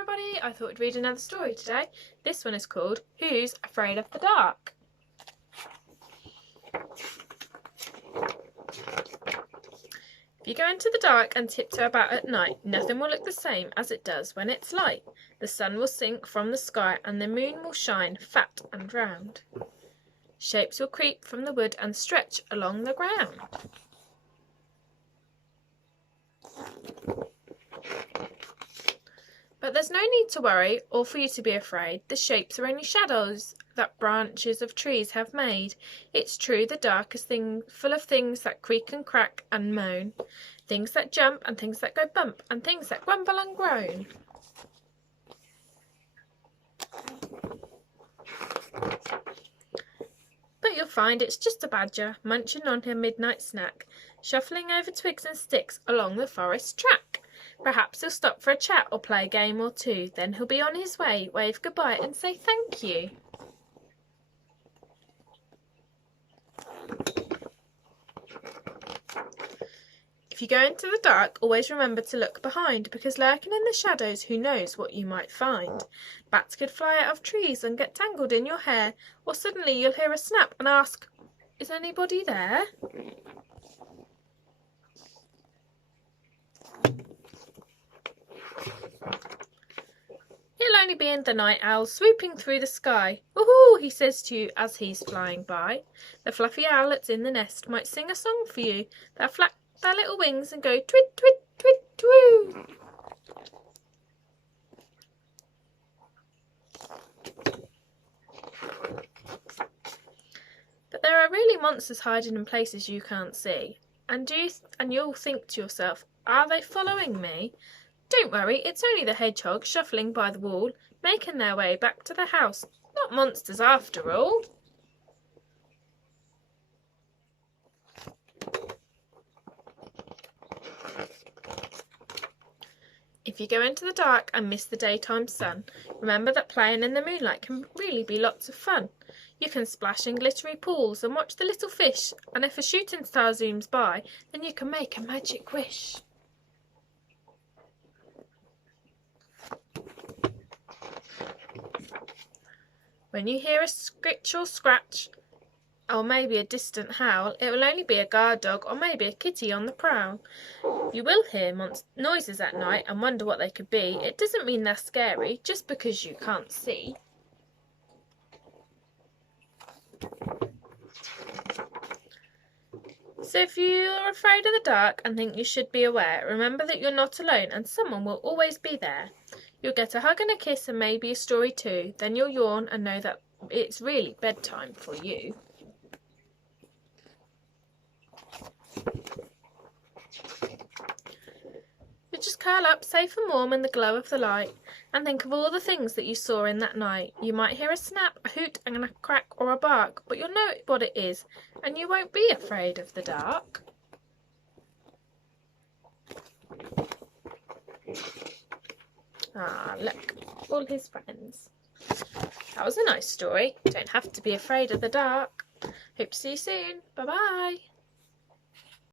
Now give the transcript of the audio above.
everybody, I thought I'd read another story today. This one is called Who's Afraid of the Dark? If you go into the dark and tiptoe about at night, nothing will look the same as it does when it's light. The sun will sink from the sky and the moon will shine fat and round. Shapes will creep from the wood and stretch along the ground. But there's no need to worry or for you to be afraid. The shapes are only shadows that branches of trees have made. It's true, the dark is full of things that creak and crack and moan, things that jump and things that go bump and things that grumble and groan. But you'll find it's just a badger munching on her midnight snack, shuffling over twigs and sticks along the forest track. Perhaps he'll stop for a chat or play a game or two. Then he'll be on his way, wave goodbye and say thank you. If you go into the dark, always remember to look behind, because lurking in the shadows, who knows what you might find. Bats could fly out of trees and get tangled in your hair, or suddenly you'll hear a snap and ask, "Is anybody there?" It'll only be the night owl swooping through the sky. "Woohoo!" he says to you as he's flying by. The fluffy owlets in the nest might sing a song for you. They'll flap their little wings and go twit, twit, twit, twoo. But there are really monsters hiding in places you can't see. And you'll think to yourself, are they following me? Don't worry, it's only the hedgehogs shuffling by the wall, making their way back to the house. Not monsters after all. If you go into the dark and miss the daytime sun, remember that playing in the moonlight can really be lots of fun. You can splash in glittery pools and watch the little fish, and if a shooting star zooms by, then you can make a magic wish. When you hear a scritch or scratch, or maybe a distant howl, it will only be a guard dog or maybe a kitty on the prowl. You will hear noises at night and wonder what they could be. It doesn't mean they're scary just because you can't see. So if you're afraid of the dark and think you should be aware, remember that you're not alone and someone will always be there. You'll get a hug and a kiss and maybe a story too. Then you'll yawn and know that it's really bedtime for you. You just curl up safe and warm in the glow of the light and think of all the things that you saw in that night. You might hear a snap, a hoot and a crack or a bark, but you'll know what it is and you won't be afraid of the dark. Ah, look, all his friends. That was a nice story. Don't have to be afraid of the dark. Hope to see you soon. Bye-bye.